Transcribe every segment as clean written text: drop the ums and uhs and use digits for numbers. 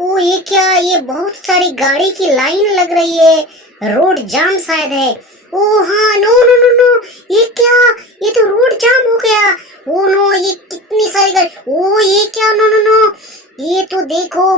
ओ ये क्या, ये बहुत सारी गाड़ी की लाइन लग रही है, रोड जाम शायद है। ओ हाँ, नो नो नो नो, ये क्या, ये तो रोड जाम हो गया। ओ नो, ये कितनी सारी गाड़ी, ओ ये क्या, नो नो नो, ये तो देखो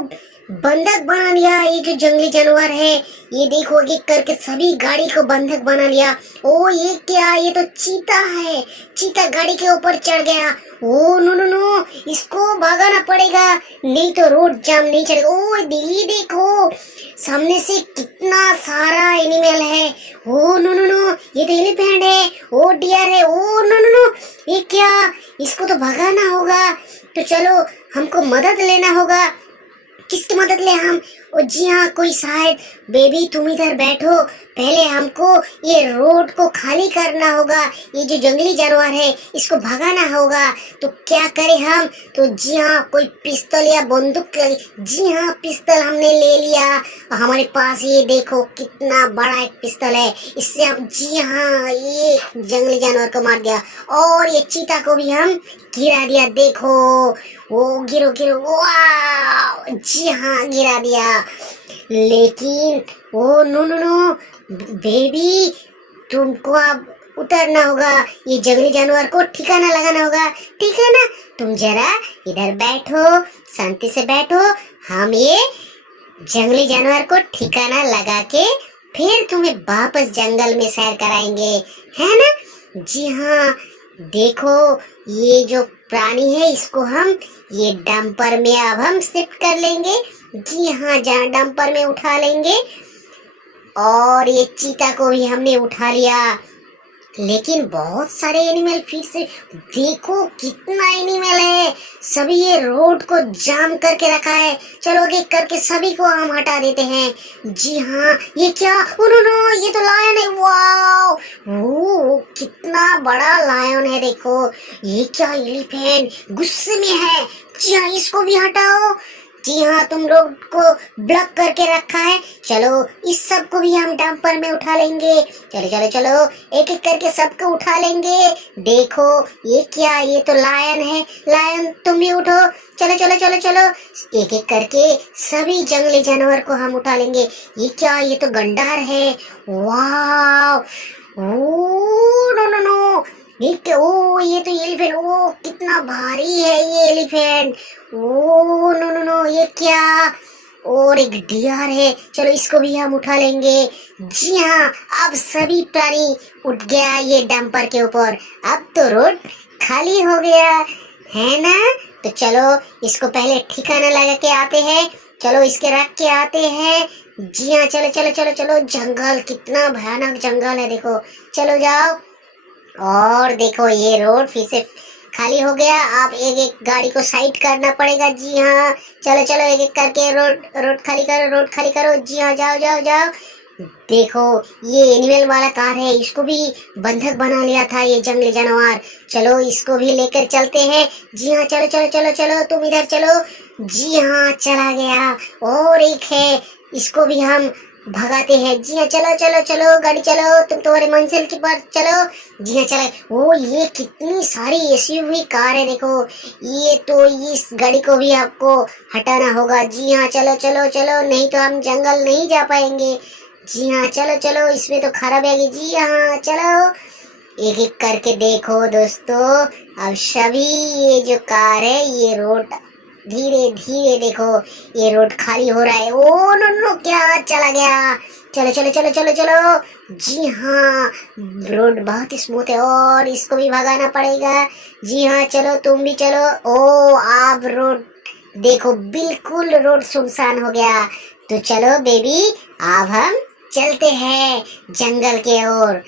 बंधक बना लिया ये जो जंगली जानवर है। ये देखो एक एक करके सभी गाड़ी को बंधक बना लिया। ओ ये क्या, ये तो चीता है, चीता गाड़ी के ऊपर चढ़ गया। ओ नो नो नो, इसको भगाना पड़ेगा, नहीं तो रोड जाम नहीं चलेगा। ओ ये देखो सामने से कितना सारा एनिमल है। ओ नो नो नो, ये तो एलिफेंट है, ओ डियर है। ओ नो नो नो, ये क्या, इसको तो भगाना होगा। तो चलो हमको मदद लेना होगा। किसकी मदद ले हम? ओ जी हाँ, कोई शायद, बेबी तुम इधर बैठो, पहले हमको ये रोड को खाली करना होगा। ये जो जंगली जानवर है इसको भगाना होगा। तो क्या करें हम? तो जी हाँ, कोई पिस्तौल या बंदूक, जी हाँ पिस्तौल हमने ले लिया। हमारे पास ये देखो कितना बड़ा एक पिस्तौल है, इससे हम जी हाँ ये जंगली जानवर को मार दिया और ये चीता को भी हम गिरा दिया। देखो वो गिरो गिरो, वाह, जी हाँ गिरा दिया। लेकिन oh no no no, baby तुमको अब उतरना होगा, ये जंगली जानवर को ठिकाना लगाना होगा, ठीक है ना? तुम जरा इधर बैठो, शांति से बैठो, हम ये जंगली जानवर को ठिकाना लगा के फिर तुम्हें वापस जंगल में सैर कराएंगे, है ना? जी हाँ, देखो ये जो प्राणी है इसको हम ये डंपर में अब हम शिफ्ट कर लेंगे। जी हाँ, जहाँ डंपर में उठा लेंगे। और ये चीता को भी हमने उठा लिया। लेकिन बहुत सारे एनिमल फिर से, देखो कितना एनिमल है, सभी ये रोड को जाम करके रखा है। चलो एक करके सभी को हम हटा देते हैं। जी हाँ, ये क्या, ओ नो नो, ये तो लायन है, वाओ, वो कितना बड़ा लायन है। देखो ये क्या, एलिफेंट गुस्से में है। जी हाँ, इसको भी हटाओ। जी हाँ, तुम लोग को ब्लॉक करके रखा है। चलो इस सब को भी हम डंपर में उठा लेंगे। चलो चलो चलो, एक एक करके सबको उठा लेंगे। देखो ये क्या, ये तो लायन है, लायन तुम भी उठो। चलो चलो चलो चलो, एक एक करके सभी जंगली जानवर को हम उठा लेंगे। ये क्या, ये तो गंडार है, वाह, ओ नो नो नो, ये क्या, ओ ये तो एलिफेंट, ओ कितना भारी है ये elephant. Oh no no no, ये क्या, और एक डियर है, चलो इसको भी हम उठा लेंगे। जी हाँ, अब सभी प्राणी उठ गया ये डंपर के ऊपर। अब तो रोड खाली हो गया है ना? तो चलो इसको पहले ठिकाना लगा के आते हैं। चलो इसके रख के आते हैं। जी हाँ, चलो चलो चलो चलो, जंगल कितना भयानक जंगल है, देखो। चलो जाओ, और देखो ये रोड फिर से खाली हो गया। आप एक एक गाड़ी को साइड करना पड़ेगा। जी हाँ, चलो चलो एक एक करके रोड रोड खाली करो, रोड खाली करो। जी हाँ, जाओ जाओ जाओ। देखो ये एनिमल वाला कार है, इसको भी बंधक बना लिया था ये जंगली जानवर। चलो इसको भी लेकर चलते हैं। जी हाँ, चलो चलो चलो चलो, तुम इधर चलो। जी हाँ, चला गया। और एक है, इसको भी हम भगाते हैं। जी हाँ, चलो चलो चलो, गाड़ी चलो, तुम तुम्हारे मंजिल की पर चलो। जी हाँ, चले। ओ ये कितनी सारी एसयूवी कार है, देखो। ये तो इस गाड़ी को भी आपको हटाना होगा। जी हाँ, चलो चलो चलो, नहीं तो हम जंगल नहीं जा पाएंगे। जी हाँ, चलो चलो, इसमें तो खराब है। जी हाँ, चलो एक एक करके देखो दोस्तों, अब सभी ये जो कार है ये रोड धीरे धीरे, देखो ये रोड खाली हो रहा है। ओ नो नो, क्या चला गया। चलो चलो चलो चलो चलो। जी हाँ, रोड बहुत स्मूथ है और इसको भी भगाना पड़ेगा। जी हाँ, चलो तुम भी चलो। ओ अब रोड देखो, बिल्कुल रोड सुनसान हो गया। तो चलो बेबी, अब हम चलते हैं जंगल के ओर।